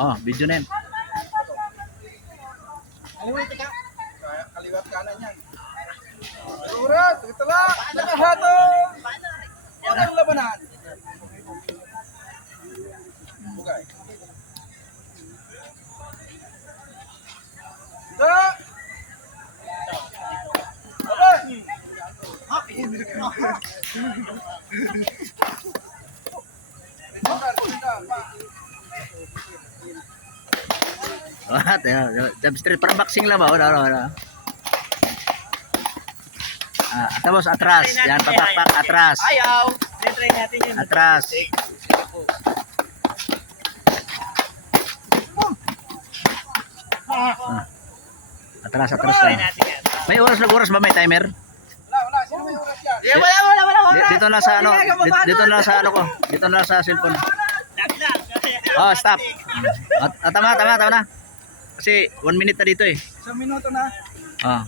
Oh, video na yan. Kaliwat kanan yan. Surat, ito lang. Nakahatong. Ang labanan. Bugay. Ito. What? Jump street, parang boxing lang ba? Wala. Tapos atras. Yan, papakpak, atras. Ayaw. Try natin yun. Atras. Atras Try lang. natin yan. May oras ba? May timer? Wala. Sino may oras yan? Wala. Dito na sa ano, dito na sa ano ko. Dito na sa cellphone. Oh, stop. Tama na. Kasi 1 minute na dito eh. Isang minuto na. Oh.